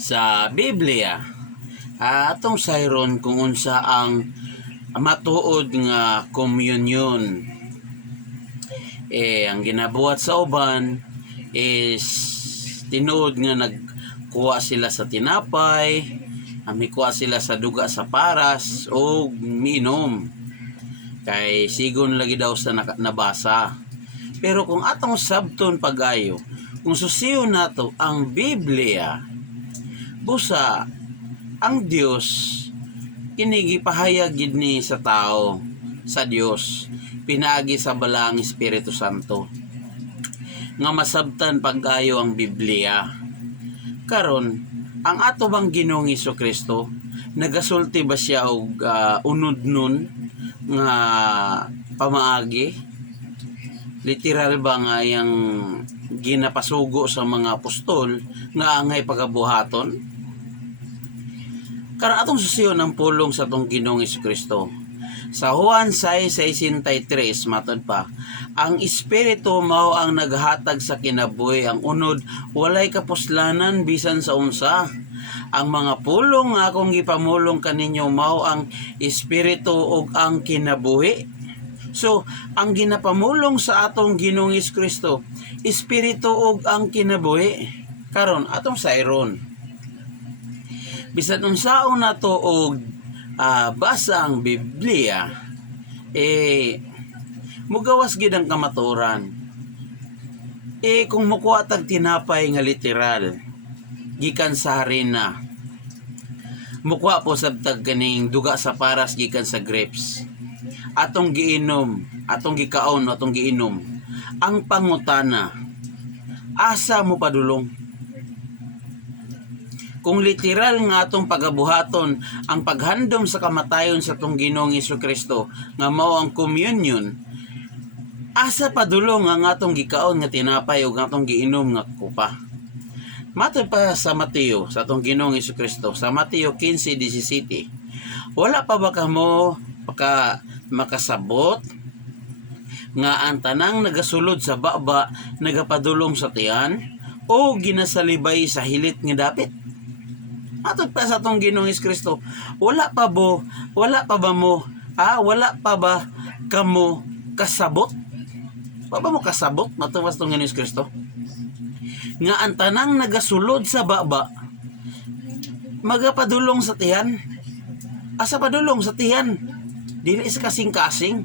Sa Biblia atong sayron kung unsa ang matuod nga communion. Ang ginabuhat sa uban is tinuod nga nagkuha sila sa tinapay, mikuha sila sa duga sa paras o minom kay sigon lagi daw sa nabasa. Pero kung atong sabton pagayo, kung susiyo nato ang Biblia, busa ang Dios kinigipahayag gid ni sa tao sa Dios pinaagi sa balang Espiritu Santo nga masabtan pagayo ang Biblia. Karon ang ato bang Ginoong Hesukristo nagasulti ba siya og unod nun nga pamaagi? Literal ba nga yang ginapasugo sa mga apostol nga angay pagabuhaton? Karon atong susiyon ang pulong sa atong Ginoong Hesukristo. Sa Juan 6:63 matod pa, ang Espiritu mao ang naghatag sa kinabuhi, ang unod walay kapuslanan bisan sa unsa. Ang mga pulong nga akong gipamulong kaninyo mao ang Espiritu ug ang kinabuhi. So, ang ginapamulong sa atong Ginoong Hesukristo, Espiritu ug ang kinabuhi. Karon atong sayron. Bisan unsaon nato og basa ang Biblia, mugawas gid ang kamaturan. Kung mukuha tag tinapay nga literal gikan sa harina, mukuha po sabtag kaning duga sa paras gikan sa grapes, atong giinom, atong gikaon, atong giinom, ang pangutana, asa mo padulong? Kung literal nga atong pagabuhaton ang paghandom sa kamatayon sa atong Ginoong Hesukristo nga mao ang communion, asa padulong ang atong gikaon nga tinapay ug atong giinom nga kupa? Matod pa sa Mateo sa atong Ginoong Hesukristo sa Mateo 15:17, wala pa ba kamo makasabot nga ang tanang nagasulod sa baba nagapadulong sa tiyan o ginasalibay sa hilit nga dapit? Matod pa sa atong Ginoong Hesukristo, wala pa ba kamo kasabot? Wa ba mo kasabot matod pa sa atong Ginoong Hesukristo nga ang tanang nagasulod sa baba magapadulong sa tiyan? Asa padulong sa tiyan? Dili sa kasing-kasing.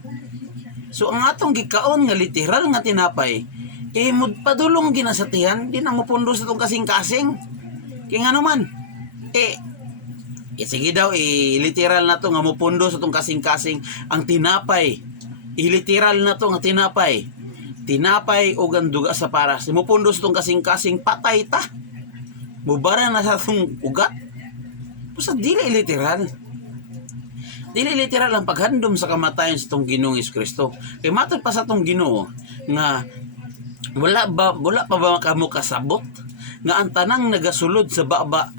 So ang atong gikaon nga literal nga tinapay, padulong gina sa tiyan, di na mo pundo sa atong kasing-kasing. Kaya nga naman, sige daw, literal na to nga mupundo sa itong kasing-kasing ang tinapay. Literal na to nga tinapay. Tinapay o ganduga sa paras. Mupundo sa itong kasing-kasing, patay ta. Mubara na sa itong ugat. Basta dili literal. Dili literal ang paghandom sa kamatayon sa itong Ginoong Hesukristo. Kaya matod pa sa itong Ginoo nga wala pa ba kamo kasabot nga ang tanang nagasulod sa baba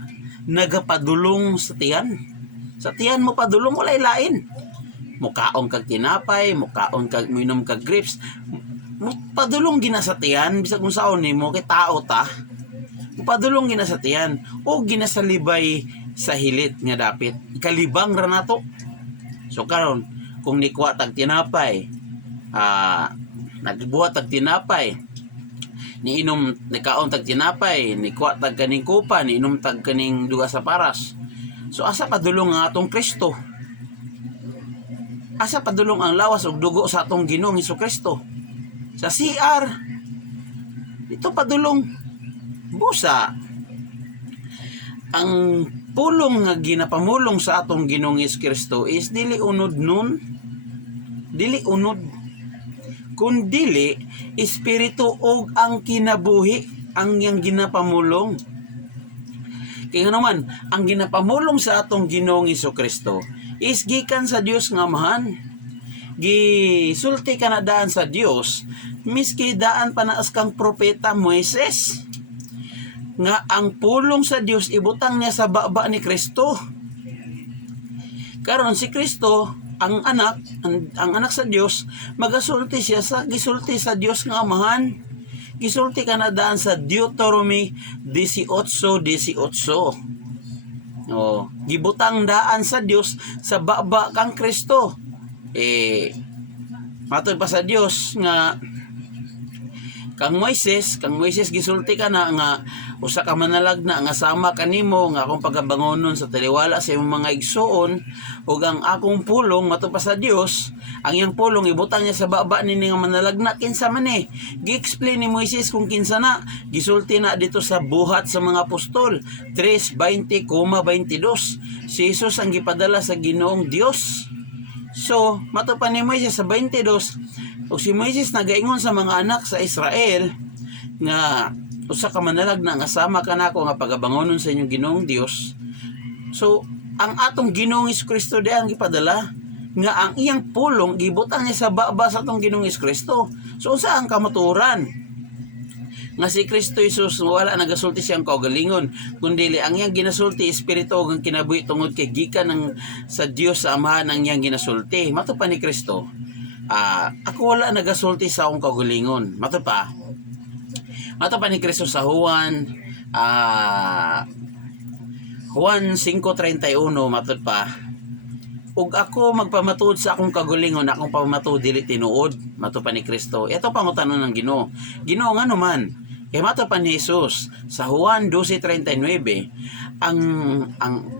nagapadulong sa tiyan? Sa tiyan mo padulong, walay lain. Mukaon kag tinapay, mukaon kag minom kag grapes, padulong gina sa tiyan bisag kung saon nimo kay tao ta. Padulong gina sa tiyan o ginasalibay sa hilit nga dapit. Kalibang ra nato. So karon kung nikuha tag tinapay, nagbuhat tag tinapay, niinom nikaon tag tinapay, nikuha tag kaning kupa, niinom tag kaning duga sa paras. So asa padulong ang atong Kristo? Asa padulong ang lawas ug dugo sa atong Ginoong Hesukristo? Sa CR. Ito padulong. Busa ang pulong nga ginapamulong sa atong Ginoong Hesukristo is dili unod nun. Dili unod. Kundili Espiritu og ang kinabuhi ang yang ginapamulong. Kaya naman, ang ginapamulong sa atong Ginoong Hesukristo is gikan sa Dios nga Amahan. Gisulti ka na daan sa Dios, miski daan panaas kang propeta Moises, nga ang pulong sa Dios ibutang niya sa baba ni Kristo. Karon si Kristo ang anak sa Dios, magasulti siya sa gisulti sa Dios nga Amahan. gisulti ka na daan sa Deuteronomy 18:18. Gibutang daan sa Dios sa baba kang Kristo. Matod pa sa Dios nga kang Moises gisulti ka na nga usa ka manalagna nga sama kanimo nga akong pagabangonon sa taliwala sa imong mga igsoon ug ang akong pulong matod pa sa Dios ang iyang pulong ibutang niya sa baba nini nga manalagna kinsa man gi-explain ni Moises kung kinsa na gisulti na dito sa buhat sa mga apostol 3:20,22 si Jesus ang gipadala sa Ginoong Dios. So matod pa ni Moises sa 22 ug si Moises nagaingon sa mga anak sa Israel nga usa ka manalagna nga sama ka nako nga pagabangonon sa inyong Ginoong Dios. So ang atong Ginoong Kristo di ang gipadala nga ang iyang pulong gibutang niya sa baba sa atong Ginoong Kristo. So unsa ang kamaturan nga si Kristo Jesus wala nagasulti siyang kaugalingon kundi ang iyang ginasulti espiritu ug ang kinabuhi tungod kay gikan ng sa Dios sa Amahan ang iyang ginasulti. Mato pa ni Kristo ako wala nagasulti sa akong kaugalingon. Mato pa ni Kristo sa Juan 5:31 matod pa ug ako magpamatuod sa akong kagalingon akong pamatuod dili tinuod. Mato pa ni Kristo. Ito pangutanon ng Ginoo. Ginoo nga naman kay mato pa ni Jesus sa Juan 12:39 ang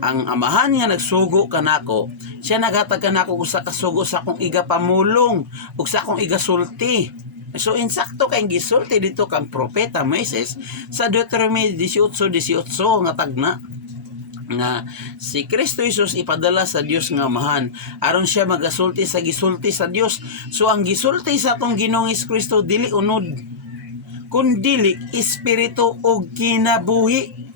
Amahan nga nagsugo kanako siya naghatag kanako usa ka sugo sa akong igapamulong ug sa akong igasulti. So insakto kay gisulti dito kang propeta Moises sa Deuteronomy 18:18 nga tagna nga si Kristo Jesus ipadala sa Dios nga Amahan aron siya magasulti sa gisulti sa Dios. So ang gisulti sa atong Ginoong Kristo dili unod kundi espiritu o kinabuhi.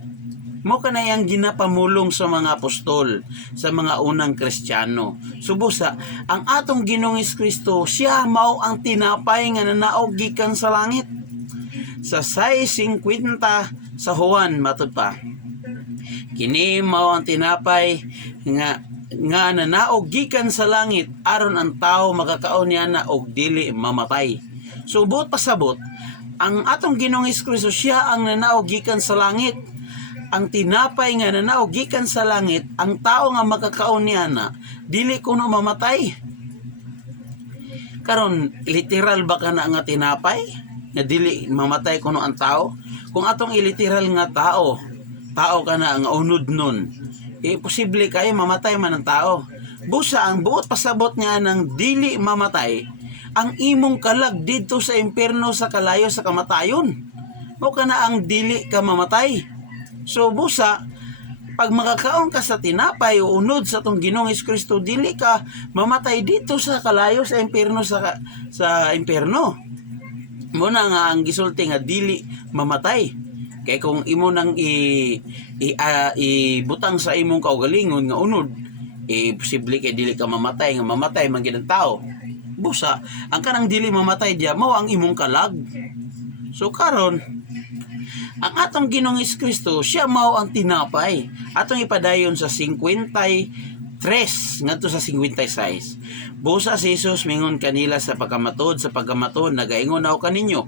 Mo kanayang ginapamulong sa mga apostol, sa mga unang Kristiyano. Subusa, ang atong Ginoong Kristo, siya mao ang tinapay nga nanaog gikan sa langit. Sa 6:50 sa Juan matod pa. Kini mao ang tinapay nga nanaog gikan sa langit aron ang tawo makakaon niya na og dili mamatay. So buot pasabot, ang atong Ginoong Kristo siya ang nanaog gikan sa langit. Ang tinapay nga nanaog gikan sa langit, ang tao nga makakaon niya na dili kuno mamatay. Karon literal ba kana nga tinapay nga dili mamatay kuno ang tao? Kung atong iliteral nga tao kana ang unod nun, posible kayo mamatay man ang tao. Busa ang buot pasabot niya ng dili mamatay, ang imong kalag dito sa impierno sa kalayo sa kamatayon. Mo kana ang dili ka mamatay. So busa pag makakaon ka sa tinapay o unod sa atong Ginoong Kristo dili ka mamatay dito sa kalayo sa impierno sa impierno. Mo na nga ang gisulti nga dili mamatay. Kay kung imo nang ibutang sa imong kaugalingon nga unod, posible kay dili ka mamatay man gid ang tao. Busa ang kanang dili mamatay diya mao ang imong kalag. So karon ang atong Ginoong Kristo siya mao ang tinapay. Atong ipadayon sa 53 ngadto sa 56. Busa si Jesus mingon kanila sa pagkamatod nagaingon ako kaninyo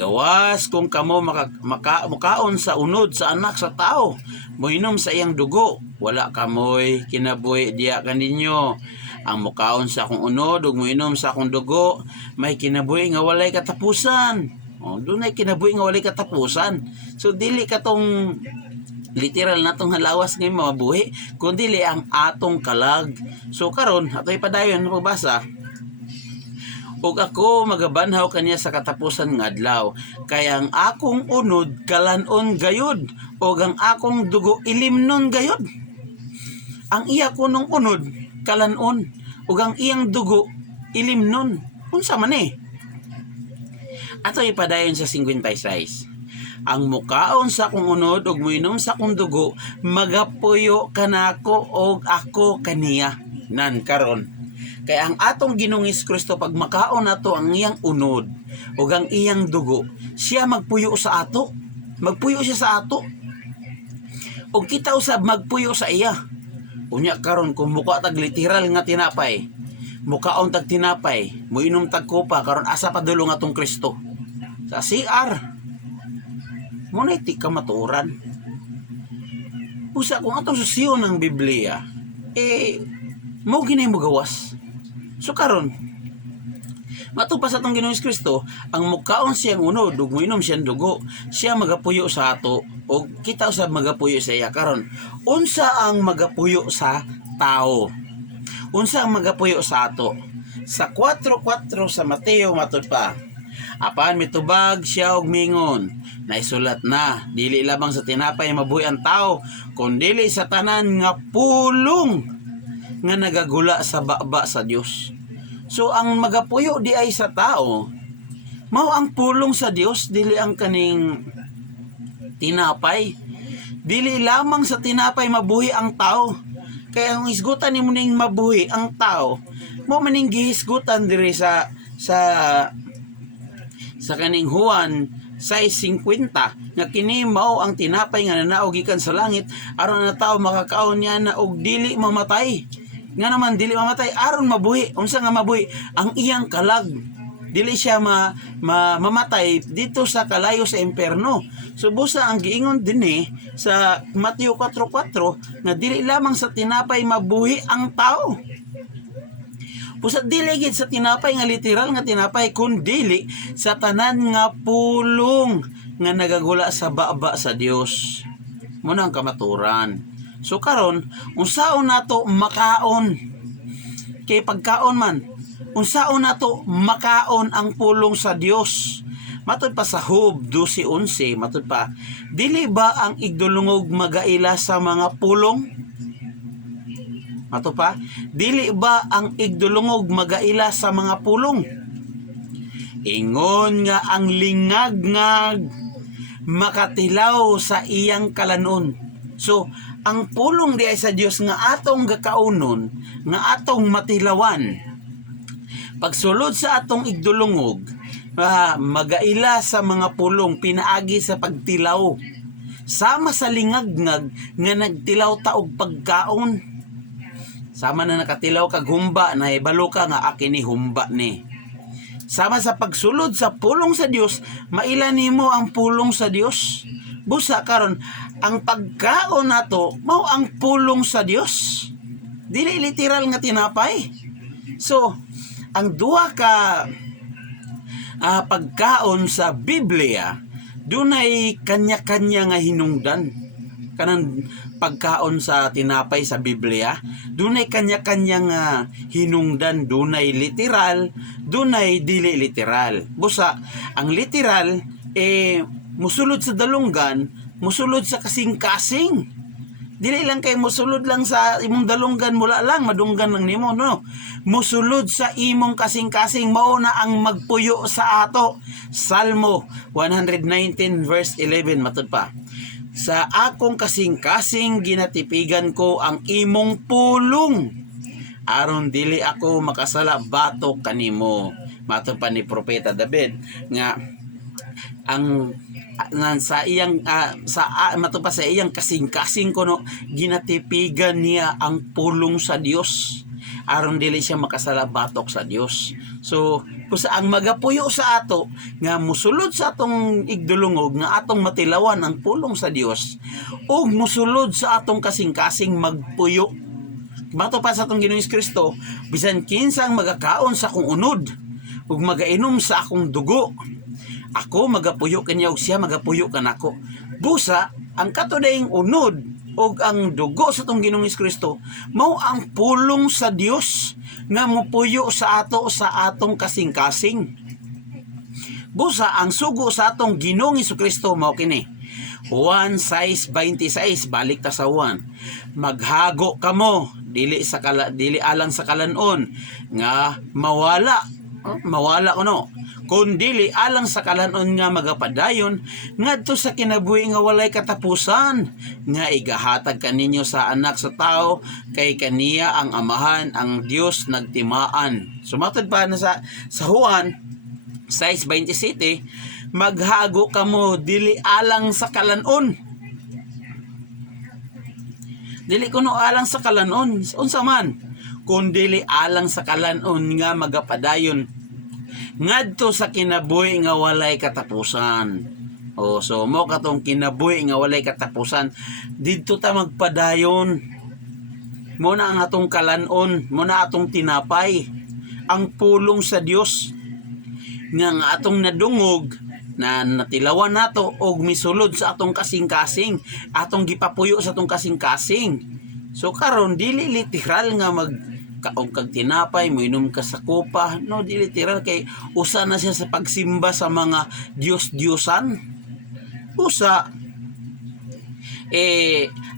gawas kung kamo makaon sa unod sa anak sa tao moinom sa iyang dugo wala kamoy kinabuhi diya kaninyo. Ang mukaon sa akong unod ug moinom sa akong dugo may kinabuhi nga walay katapusan. Doon ay kinabuhi nga walay katapusan. So dili katong literal natong halawas ng mabuhi kundi ang atong kalag. So karon ato ipadayon na pagbasa. Ug ako magabanhaw kaniya sa katapusan ng adlaw kay ang akong unod kalanon gayud ug ang akong dugo ilimnon gayud. Ang iya kunong unod kalanon ug ang iyang dugo ilimnon. Unsa man Ato ipadayon sa 56. Ang mukaon sa akong unod ug moinom sa akong dugo magapuyo kanako og ako kaniya. Nan karon kay ang atong Ginoong Kristo pag makaon nato ang iyang unod ug ang iyang dugo, siya magpuyo sa ato. Magpuyo siya sa ato. Ug kita usab magpuyo sa iya. Unya karon kung muka tag literal nga tinapay, mukaon tag tinapay, moinom tag kopa karon asa padulong atong Kristo? Sa CR. mo na iti kamatuoran. Usa kung atong susiyon ng Biblia, mo ginay mo gawas. So karon, matupas atong Ginoong Kristo, ang mukaon siyang unod, ug moinom siyang dugo, siya magapuyo sa ato, o kita usab magapuyo sa iya. Karon, unsa ang magapuyo sa tao? Unsa ang magapuyo sa ato? Sa 4:4 sa Mateo matud pa, apan mitubag siya og mingon, naisulat na, dili lamang sa tinapay mabuhi ang tao, kundili sa tanan nga pulong nga nagagula sa baba sa Dios. So ang magapuyo di ay sa tao, mao ang pulong sa Dios, dili ang kaning tinapay. Dili lamang sa tinapay mabuhi ang tao. Kaya ang isgutan nimo ning mabuhi ang tao, mo maning gihisgutan diri sa kaning Juan 6:50 nga kini mao ang tinapay nga nanao gikan sa langit aron ang tao makakaon niya na og dili mamatay. Nga naman dili mamatay aron mabuhi. Unsa nga mabuhi? Ang iyang kalag. Dili siya mamatay dito sa kalayo sa impierno. So busa ang giingon dinhi sa Mateo 4:4 nga dili lamang sa tinapay mabuhi ang tao. Busa dili gid sa tinapay nga literal nga tinapay, kundi sa tanan nga pulong nga nagagula sa baba sa Dios. Muna ang kamaturan. So karon, unsaon nato makaon? Kay pagkaon man, unsaon nato makaon ang pulong sa Dios? Matud pa sa Job 12:11, matud pa, dili ba ang igdulungog magaila sa mga pulong? Matud pa, dili ba ang igdulungog magaila sa mga pulong? Ingon nga ang lingag-ngag makatilaw sa iyang kalanon. So, ang pulong di ay sa Dios nga atong gakaunon, nga atong matilawan. Pagsulod sa atong igdulungog, magaila sa mga pulong pinaagi sa pagtilaw. Sama sa lingag-ngag nga nagtilaw ta og pagkaon. Sama na nakatilaw kag humba, nahibalo ka nga akin ni humba ni. Sama sa pagsulod sa pulong sa Dios, maila nimo ang pulong sa Dios. Busa karon, ang pagkaon nato mao ang pulong sa Dios. Dili literal nga tinapay. So, ang duha ka pagkaon sa Biblia, dunay kanya-kanya nga hinungdan. Kanang pagkaon sa tinapay sa Biblia, dunay kanya-kanya nga hinungdan, dunay literal, dunay dili literal. Busa, ang literal musulod sa dalunggan, musulod sa kasing-kasing. Dili lang kay musulod lang sa imong dalunggan, mula lang madunggan lang nimo, no. Musulod sa imong kasing-kasing, mao na ang magpuyo sa ato. Salmo 119 verse 11 matud pa, sa akong kasing-kasing ginatipigan ko ang imong pulong, aron dili ako makasala batok kanimo. Matud pa ni Propeta David nga ang sa iyang matupa sa iyang kasing-kasing kuno ginatipigan niya ang pulong sa Dios aron dili siya makasala batok sa Dios. So kusa ang magapuyo sa ato nga musulod sa atong igdulungog nga atong matilawan ang pulong sa Dios, ug musulod sa atong kasing-kasing magpuyo. Bato pa sa atong Ginoong Kristo, bisan kinsang magakaon sa akong unod ug magainom sa akong dugo, ako magapuyo kanya ug siya magapuyo kanako. Busa ang katudayng unod ug ang dugo sa atong Ginoong Kristo mao ang pulong sa Dios nga mopuyo sa ato sa atong kasing-kasing. Busa ang sugo sa atong Ginoong Kristo mao kini. Juan 6:26, balik ta sa Juan. Maghago kamo dili alang sa kalanon nga mawala kuno, kundili alang sa kalanon nga magapadayon ngadto sa kinabuhi nga walay katapusan, nga igahatag kaninyo sa anak sa tao, kay kaniya ang amahan ang Dios nagtimaan. Sumatod pa na sa Juan 6:27, maghago kamo dili alang sa kalanon. Dili kuno alang sa kalanon, unsa man, kundili alang sa kalanon nga magapadayon ngadto sa kinabuhi nga walay katapusan. O so mo katong kinabuhi nga walay katapusan. Didto ta magpadayon. Mo na ang atong kalanon, mo na atong tinapay. Ang pulong sa Dios nga atong nadungog na natilawan nato og misulod sa atong kasing-kasing, atong gipapuyo sa atong kasing-kasing. So karon dili literal nga kaog kag tinapay mo inom ka sa kopa, no, dili literal kay usa na siya sa pagsimba sa mga Dios-Diosan. Usa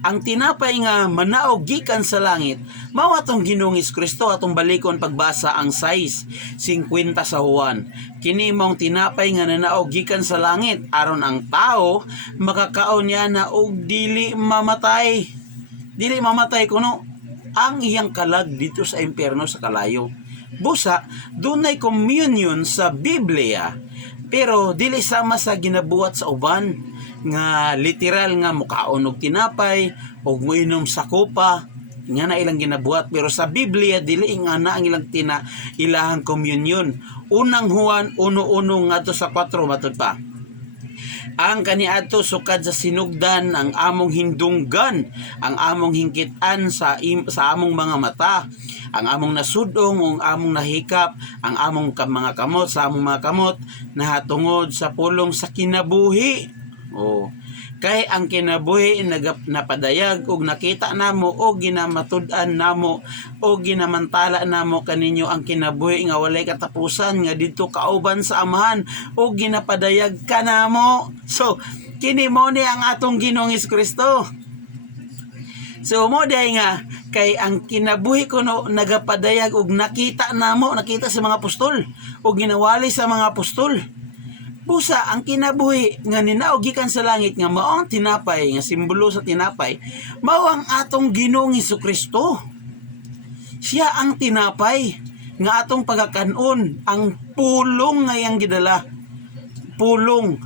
ang tinapay nga manaog gikan sa langit mao atong Ginoong Kristo. Atong balikon pagbasa ang 6:50 sa Juan. Kini mong tinapay nga nanaog gikan sa langit aron ang tao makakaon niya na og dili mamatay. Dili mamatay kuno ang iyang kalag dito sa impyerno sa kalayo. Busa dunay communion sa Biblia pero dili sama sa ginabuhat sa uban nga literal nga mukaon og tinapay o moinom sa kopa nga na ilang ginabuhat. Pero sa Biblia dili nga na ang ilang ilahang communion. Unang Juan 1:1 ngadto sa 4 matud pa, ang kaniadto sukad sa sinugdan ang among hindunggan, ang among hingkit-an sa among mga mata, ang among nasudong, ang among nahikap, ang among mga kamot sa among mga kamot nahatungod sa pulong sa kinabuhi. Kay ang kinabuhi napadayag og nakita namo og ginamatud-an namo og ginamantala namo kaninyo ang kinabuhi nga walay katapusan nga didto kauban sa Amahan og ginapadayag kanamo. So kini mo ni ang atong Ginoong Kristo. So mo day nga kay ang kinabuhi kuno nagapadayag og nakita sa mga apostol og ginawali sa mga apostol. Busa ang kinabuhi nga ninaog gikan sa langit nga mao ang tinapay nga simbolo sa tinapay, mao ang atong Ginoong Kristo. Siya ang tinapay nga atong pagakanon, ang pulong nga iyang gidala. Pulong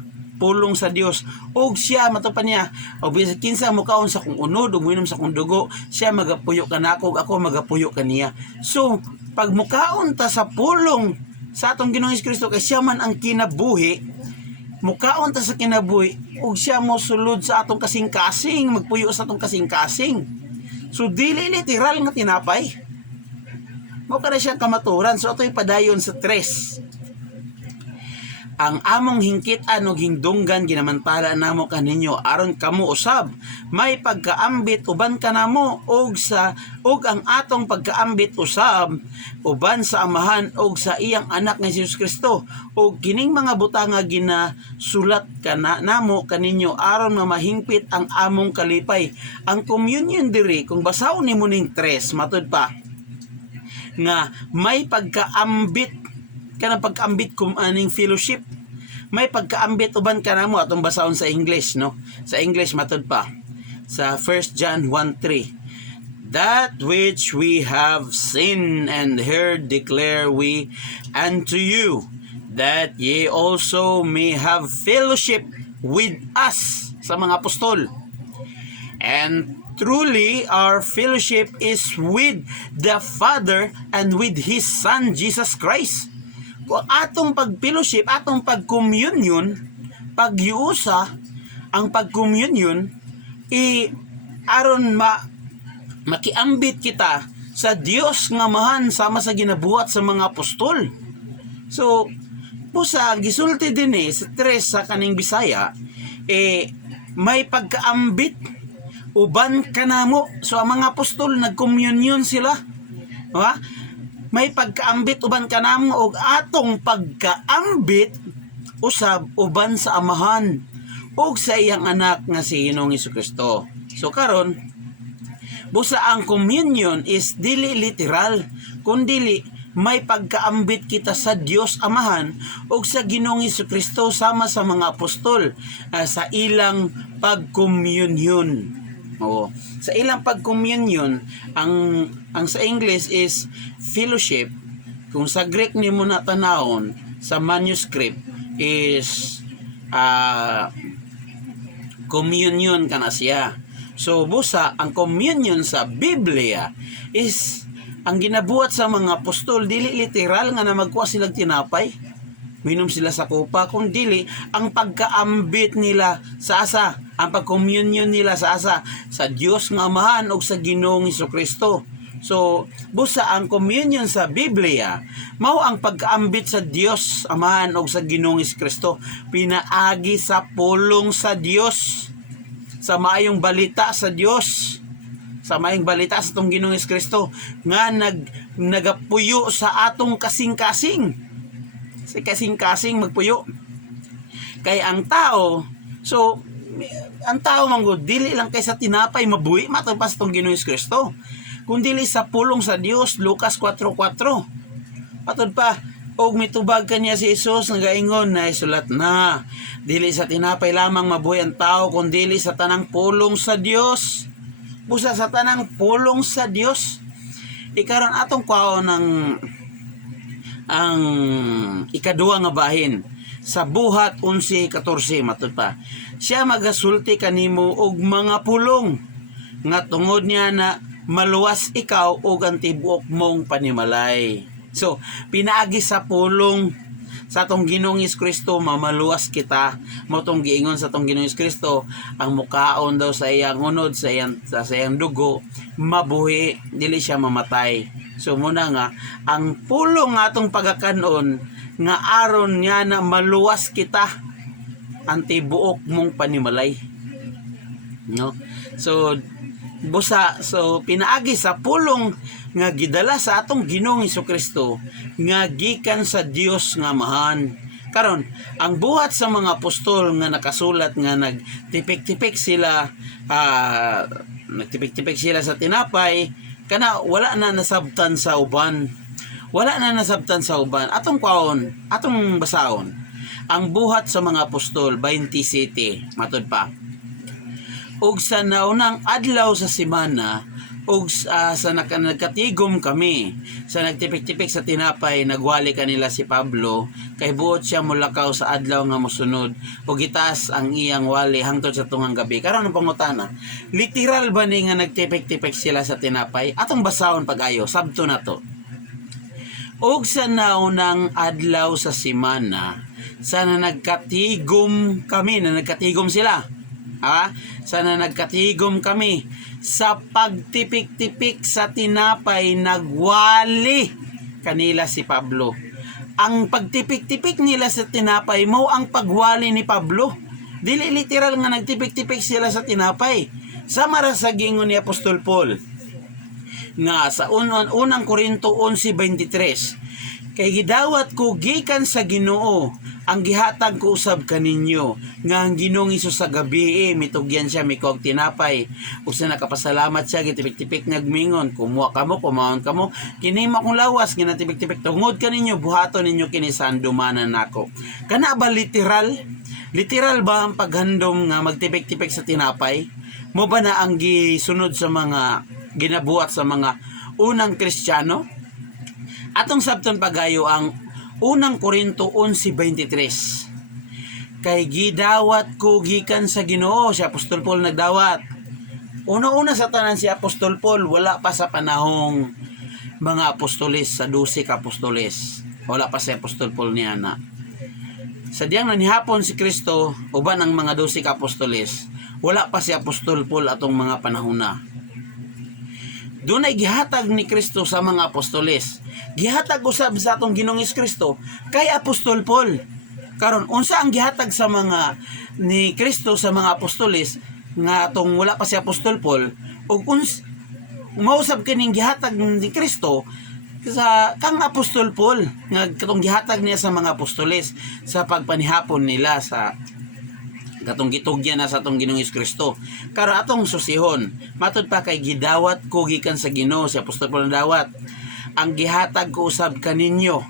sa Dios. Og siya matupan niya, o bisan kinsa mo kaon sa kong unod o minom sa kong dugo, siya magapuyo kanako, ako magapuyo kaniya. So pag mukaon ta sa pulong sa atong Ginoong Kristo kay siya man ang kinabuhi, mukaon ta sa kinabuhi ug siya mo sulod sa atong kasing-kasing, magpuyo sa atong kasing-kasing. So dili literal nga tinapay. Mao kada siya kamaturan. So ato'y padayon sa 3. Ang among hingkit-an ug hindunggan ginamantala namo kaninyo aron kamo usab may pagkaambit uban kanamo og ang atong pagkaambit usab uban sa Amahan og sa iyang anak nga Jesus Kristo. Og kining mga butang nga ginasulat namo kaninyo aron mamahingpit ang among kalipay. Ang communion diri kung basahon nimo ning 3 matud pa nga may pagkaambit kanang pagkaambit aning fellowship, may pagkaambit uban kanamo. Atong basahon sa English, no? Sa English matud pa sa 1 John 1:3, that which we have seen and heard declare we unto you, that ye also may have fellowship with us, sa mga apostol. And truly our fellowship is with the Father and with His Son Jesus Christ. Kung atong pag-fellowship, atong pag-communion, pag-iusa, ang pag-communion, aron makiambit kita sa Dios nga Amahan sama sa ginabuhat sa mga apostol. So, pusa, gisulti din sa 3 sa kaning Bisaya, may pagkaambit uban kanamo. So, ang mga apostol, nag-communion sila. May pagkaambit uban kanamo og atong pagkaambit usab uban sa Amahan og sa iyang anak nga si Ginoong Kristo. So karon busa ang communion is dili literal kundi may pagkaambit kita sa Dios Amahan og sa Ginoong Kristo sama sa mga apostol sa ilang pagkommunyon. Sa ilang pagkommunyon, ang sa English is fellowship. Kung sa Greek nimo na tanawon sa manuscript is communion kana siya. So busa ang communion sa Biblia is ang ginabuhat sa mga apostol, dili literal nga na magkuha silang tinapay. minom sila sa kopa, kung dili ang pagkaambit nila sa asa, ang pagkomunyon nila sa asa, sa Dios nga Amahan o sa Ginoong Hesukristo. So, busa ang communion sa Biblia, mao ang pagkaambit sa Dios Amahan o sa Ginoong Hesukristo, pinaagi sa pulong sa Dios, sa maayong balita sa Dios, sa maayong balita sa itong Ginoong Hesukristo nga nagapuyo sa atong kasing-kasing. Si kasing-kasing magpuyo. Kay ang tao, so ang tao manggod dili lang kay sa tinapay mabuhi matod pa sa itong Ginoong Hesukristo, kundi sa pulong sa Dios. Lucas 4:4. Matod pa, og mitubag kaniya si Jesus nga gaingon na isulat na, dili sa tinapay lamang mabuhi ang tao, kundi sa tanang pulong sa Dios. Busa sa tanang pulong sa Dios. Ikaron atong kwaon ng ang ikaduha nga bahin sa Buhat 11:14 matod pa, siya magasulti kanimo og mga pulong nga tungod niya na maluwas ikaw og ang tibuok mong panimalay. So pinaagi sa pulong sa atong Ginoong Hesukristo mamaluwas kita. Mo tong giingon sa atong Ginoong Hesukristo, ang mukaon daw sa iyang unod, sa iyang dugo mabuhi, dili siya mamatay. So muna nga ang pulong nga atong pagakanon nga aron niya na maluwas kita ang tibuok mong panimalay, no? So busa, so pinaagi sa pulong nga gidala sa atong Ginoong Hesukristo nga gikan sa Dios nga Amahan. Karon ang buhat sa mga apostol nga nakasulat nga nagtipik-tipik sila sa tinapay, kana wala na nasabtan sa uban. Atong kwaon, atong basaon ang buhat sa mga apostol 27 matod pa. Og sa naunang adlaw sa semana, og sa nagkatigom kami, sa nagtipik-tipik sa tinapay, nagwali kanila si Pablo, kay buot siya mulakaw sa adlaw nga mosunod, og itaas ang iyang wali hangtod sa tungang gabi. Karon ang pangutana, literal ba ni nga nagtipik-tipik sila sa tinapay? Atong basahon pag-ayo, sabto na to. Og sa naunang adlaw sa semana, sana nagkatigom kami, na nagkatigom sila. Sana nagkatigom kami sa pagtipik-tipik sa tinapay, nagwali kanila si Pablo. Ang pagtipik-tipik nila sa tinapay mo ang pagwali ni Pablo. Dili literal nga nagtipik-tipik sila sa tinapay. Sama ra sa gingon ni Apostol Paul nga sa unang Korinto 11:23, kay gidawat ko gikan sa Ginoo ang gihatag ko usab kaninyo nga ang Ginoong Hesus sa gabi mitugyan siya mikuag tinapay ug sa nakapasalamat siya gitipik-tipik nagmingon, kumuha kamo, kumaon kamo, kini akong lawas ginatipik-tipik tungod kaninyo, buhaton ninyo kini sa andumanan nako. Kana ba literal ba ang paghandom nga magtipik-tipik sa tinapay? Mo ba na ang gisunod sa mga ginabuhat sa mga unang Kristiyano? Atong sabton pagayo ang unang Korinto 11:23. Kay gidawat ko gikan sa Ginoo, si Apostol Paul nagdawat. Una-una sa tanan si Apostol Paul, wala pa sa panahong mga apostoles, sa 12 ka apostoles. Wala pa si Apostol Paul niya na. Sa diyang nanihapon si Kristo, uban ang mga 12 ka apostoles, wala pa si Apostol Paul atong mga panahon na. Doon ay gihatag ni Kristo sa mga apostoles. Gihatag usab sa atong Ginoong Kristo kay Apostol Paul. Karon unsa ang gihatag sa mga ni Kristo sa mga apostoles nga atong wala pa si Apostol Paul, ug mausab kining gihatag ni Kristo sa kang Apostol Paul nga katong gihatag niya sa mga apostoles sa pagpanihapon nila sa katong gitugyan na sa atong Ginoong Kristo. Karo atong susihon, matud pa kay gidawat ko gikan sa Ginoo, si Apostol Paul dawat. Ang gihatag ko usab kaninyo,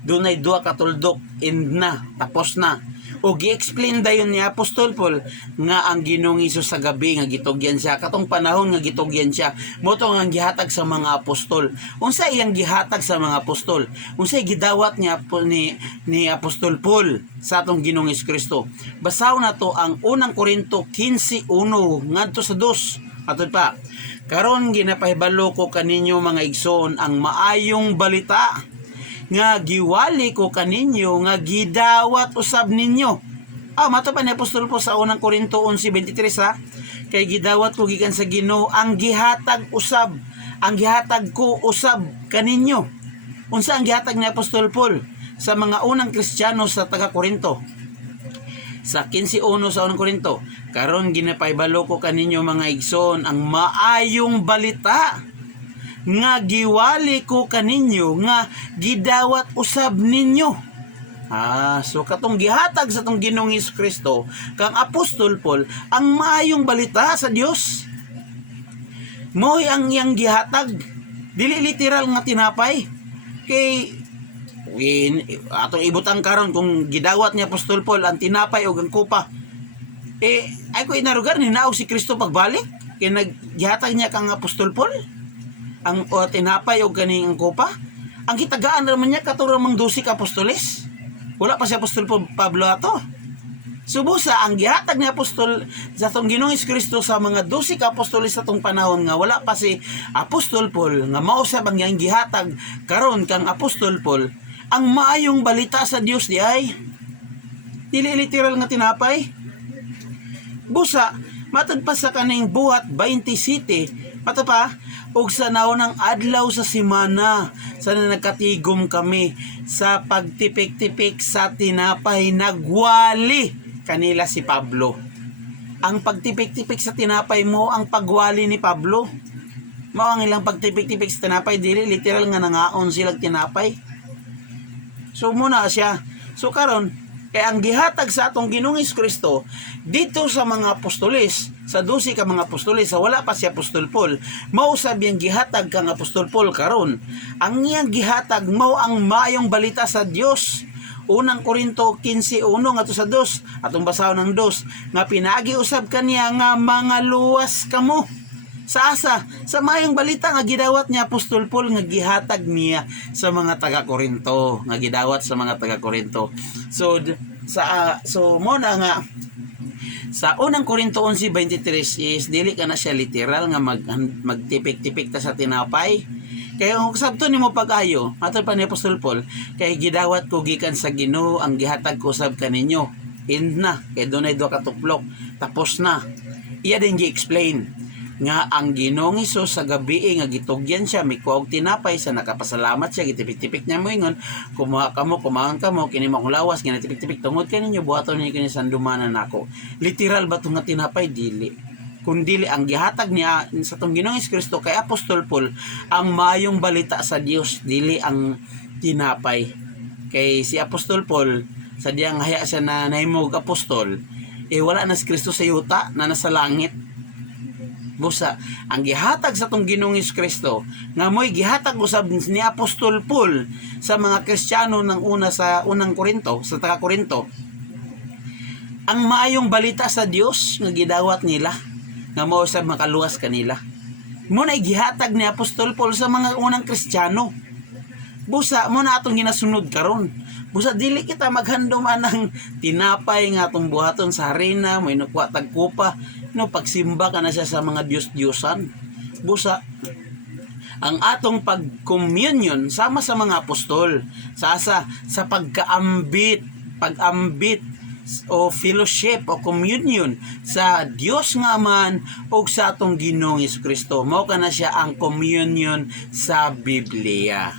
dunay duha ka tuldok, end na, tapos na. O gi-explain dayon ni Apostol Paul nga ang Ginoong Hesus sa gabi nga gitugyan siya, katong panahon nga gitugyan siya, mo to ang gihatag sa mga apostol. Unsa iyang gihatag sa mga apostol? Unsa gidawat niya ni Apostol Paul sa atong Ginoong Kristo? Basahon na to ang unang Korinto 15:1 ngadto sa 2. Atod pa, karon ginapahibalo ko kaninyo mga igsoon ang maayong balita nga giwali ko kaninyo nga gidawat usab ninyo. Mato pa ni Apostol Paul sa unang Korinto 11:23 ha. Kay gidawat ko gikan sa Ginoo ang gihatag ko usab kaninyo. Unsa ang gihatag ni Apostol Paul sa mga unang Kristiyano sa taga Korinto? Sa 15:1 sa unang Korinto, karon ginapaybalo ko kaninyo mga igsoon ang maayong balita nga giwali ko kaninyo nga gidawat usab ninyo. So katong gihatag sa tong Ginoong Hesukristo kang Apostol Paul ang maayong balita sa Dios. Mo'y ang iyang gihatag, dili literal nga tinapay. Kay atong ibutang karon kung gidawat ni Apostol Paul ang tinapay o ang kupa, ay ko inarugar ni naog si Kristo pagbalik kay naggihatag niya kang Apostol Paul ang tinapay o kaning kupa. Ang gitagaan naman niya katurang mang 12 ka apostoles. Wala pa si Apostol Pablo ato. Subusa ang gihatag ni Apostol sa tong Ginoong Kristo sa mga 12 ka apostoles sa tong panahon nga wala pa si Apostol Paul nga mausab ang iyang gihatag karon kang Apostol Paul ang maayong balita sa Dios di ay dili literal nga tinapay. Busa matod pa sa kaning buhat 27 mato pa ug sa naunang adlaw sa semana sa nagkatigom kami sa pagtipik-tipik sa tinapay nagwali kanila si Pablo. Ang pagtipik-tipik sa tinapay mo ang pagwali ni Pablo. Mao ang ilang pagtipik-tipik sa tinapay dili literal nga nangaon sila tinapay. So muna siya. So karon kay ang gihatag sa atong Ginoong Kristo dito sa mga apostoles, sa 12 ka mga apostoles sa wala pa si Apostol Paul, mao sab yang gihatag kang Apostol Paul karon. Ang iyang gihatag mao ang maayong balita sa Dios. Unang Korinto 15:1 ngadto sa 2, atong basahon ng 2, nga pinagi usab kaniya nga mga luwas kamo. Sa asa, sa maayong balita nga gidawat niya Apostol Paul nga gihatag niya sa mga taga Korinto, nga gidawat sa mga taga Korinto. So mo na nga sa unang Korinto 11:23 is dili ka na siya literal nga magtipik-tipik ta sa tinapay. Kaya kung sabto nimo pag-ayo, atol pa ni Apostol Paul, kay gidawat ko gikan sa Ginoo ang gihatag ko usab kaninyo. End na, kay dunay duha ka tuplok, tapos na. Iya din gi-explain nga ang Ginoong Hesus sa gabi nga gitugyan siya mikuha og tinapay sa nakapasalamat siya gitipik-tipik niya moingon kumaon kamo kini mo lawas ginatipik-tipik tungod kaninyo buhaton ni kini sandumanan nako. Literal ba tong nga tinapay? Dili. Kundili ang gihatag niya sa tong Ginoong Kristo kay Apostol Paul ang mayong balita sa Dios, dili ang tinapay. Kay si Apostol Paul sa diyang haya siya na nahimog apostol, wala na si Kristo sa yuta na nasa langit. Busa ang gihatag sa tong Ginoong Kristo nga mo'y gihatag usab ni Apostol Paul sa mga Kristiyano ng una sa unang Korinto, sa taga Korinto, ang maayong balita sa Dios nga gidawat nila nga mao usab makaluwas kanila. Mo na gihatag ni Apostol Paul sa mga unang Kristiyano. Busa mo na atong ginasunod karon. Busa dili kita maghandom anang tinapay nga atong buhaton sa harina, may nukwa tagkupa, pagsimba ka na siya sa mga Diyos-Diyosan. Busa ang atong pag-communion sama sa mga apostol, sa pagkaambit o fellowship o communion sa Dios nga Aman o sa atong Ginoong Hesukristo. Mao kana siya ang communion sa Biblia.